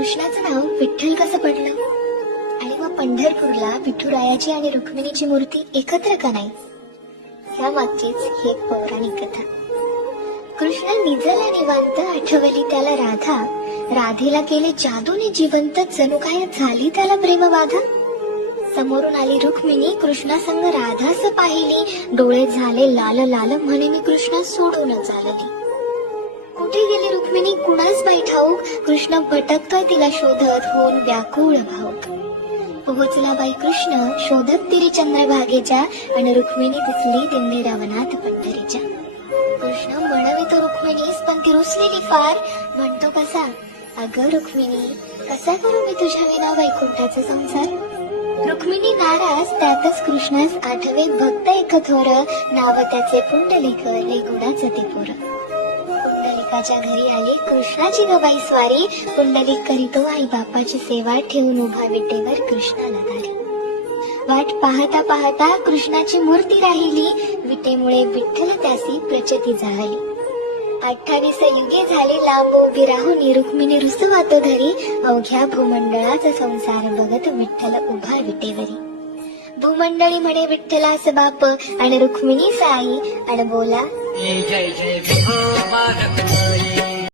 कृष्णाचं नाव विठ्ठल कसं पडलं आणि मग पंढरपूरला विठुरायाची आणि रुक्मिणीची मूर्ती एकत्र का नाही? ह्या मागचीच ही एक पौराणिक कथा. कृष्ण निजला निवांत, आठवली त्याला राधा. राधेला केले जादूने जिवंत, जणू काय झाली त्याला प्रेमबाधा. समोरून आली रुक्मिणी, कृष्णासंग राधास पाहिली. डोळे झाले लाल लाल, म्हणे मी कृष्णा सोडून चालली. कुठे गेली रुक्मिणी कुणास बाई ठाऊक, कृष्ण भटकतोय तिला शोधत, होऊन व्याकुळ भाऊक. पोहोचला बाई कृष्ण शोधत तिरी चंद्रभागेच्या, आणि रुक्मिणी दिसली दिंडी रावणात पंढरीच्या. कृष्ण म्हणवितो रुक्मिणीस, पण ती रुसलेली फार. म्हणतो कसा, अगं रुक्मिणी कसा करू मी तुझ्या विना वैकुंठाचा संसार. रुक्मिणी नाराज, त्यातच कृष्णास आठवे भक्त एक थोर, नाव त्याचे पुंडलिक, लय गुणाचं ते पोर. पुंडलिकाच्या घरी आली कृष्णाची ग बाई स्वारी. पुंडलिक करीतो आई बापाची सेवा, ठेवून उभा विटेवर कृष्णाला दारी. वाट पाहता पाहता कृष्णाची मूर्ती राहिली, विटेमुळे विठ्ठल त्यासी प्रचिती झाली. 28 युगे झाली लांब उभी राहुनी, रुक्मिणी रुसवातो धरी. अवघ्या भूमंडळाचा संसार बघत विठ्ठल उभा विटेवरी. भूमंडळी म्हणे विठ्ठलास बाप, आणि रुक्मिणी साई, आणि बोला जय जय विठो मागत